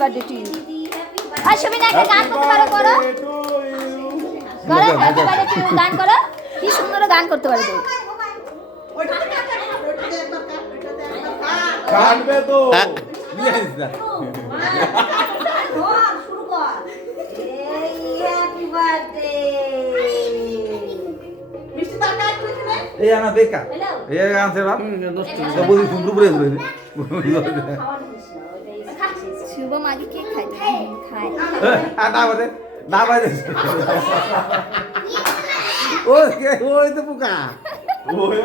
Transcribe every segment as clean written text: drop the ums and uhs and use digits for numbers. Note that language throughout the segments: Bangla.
Birthday to you. আর সুমিনা একটা গান করতে পারো, করো করো, হ্যাপি বার্থডে টু ইউ গান করো, কি সুন্দর গান করতে পারো তো। কাটবে তো নিয়ে আসিস না। শুরু কর। এই হ্যাপি বার্থডে মিষ্টি টাকা একটু এখানে এই আনা দেখা এই আনছে বাপ তো বলি সুন্দর করে দিল শুভম আগে কেক খায় খায় না বাদে না বাদে ওই তো পোকা ওই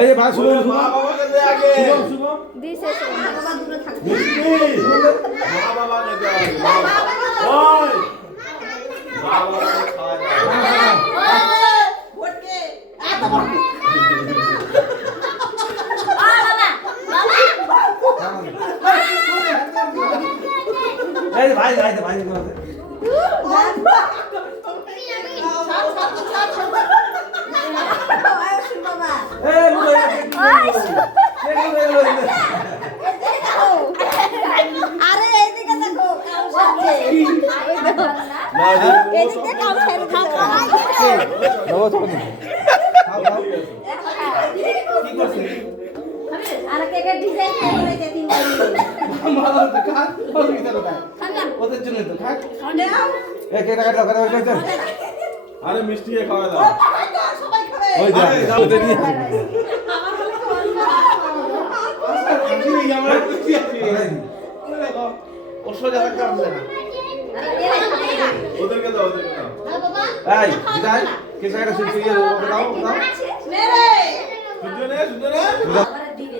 এই ভাই শুভম মা বাবাকে দে আগে শুভম দিছে বাবা দূরে থাক মা বাবাকে দে আগে ওই মা বাবাকে খাওয়া দাও ভোটকে এত বড় এই ভাই ভাই ভাই আরে এইদিকে দেখো এদিকে কাম ছেড়ে দাও কি করছিস আর কেকের ডিজাইন করে দে তিন ভালো তো খা ভালো কি দাও ওদের জন্য তো খা দাও এক টাকা দাও করে ওই আরে মিষ্টি খাওয়া দাও সবাই খাবে ওই দাও ওদের নিয়ে আমার হলে তো আমরা খুশি আছি ওসো যারা কাম দেনা ওদেরকে দাও বাবা এই বিদায় কিছু একটা শুনছি দাও দাও নে রে শুনছো না আবার দিবে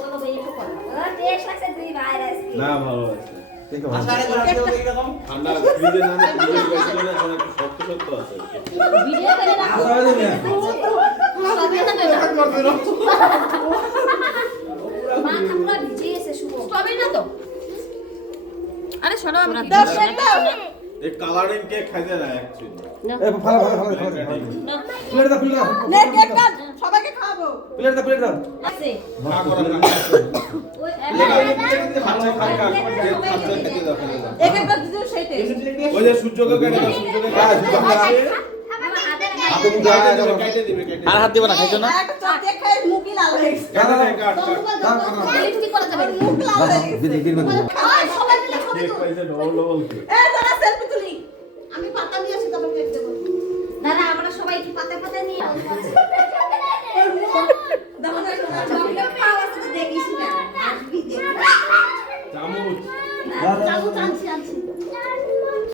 কোনো বেইটো কর টেস্ট লাগছে দুই ভাইরাস না ভালো আছে ঠিক আছে আষাঢ়ে ঘোরা কেউ দেখি রকম ঠান্ডা ফ্রিজে না ফ্রিজে গেছিল না এখন একটু শক্ত শক্ত আছে ভিডিও করে রাখো আসারে দিন মাথা পুরো ভিজে গেছে শুভ হবে না তো আরে শোনো আমি দাও দাও এই কালারিং কেক খাইতে না অ্যাকচুয়ালি এ ভালো ভালো ভালো প্লেট দাও প্লেট দাও নে কেক কাট সবাইকে খাওয়াবো প্লেট দাও আছে না করা না ওই খাচ্ছে খাই খা খাচ্ছে খেতে দাও খেতে দাও এক একটা দিও সেইটা ওই যে সূর্যকে কেটে দাও সূর্যকে হাতে মুখে কেটে দিবে কেটে আর হাত দিব না খাইছো না একটা চটকে খাই মুখই লাল হয়ে গেছে কাটা দে কাট লিপস্টিক করা যাবে মুখ লাল হয়ে গেছে বিল বিল বিল খাই সবাই মিলে ছবি কেক তুল পাইছে ডবল ডবল এ দাঁড়া সেলফি তুলি আমি পাতা নিয়ে আসি তারপর কেক দেব দাঁড়া আমরা সবাই কি পাতা পাতা নিয়ে দাও না চকলেট খাওয়া আছে তো দেখিস না আসবি দেখ চামচ চামচ আনছি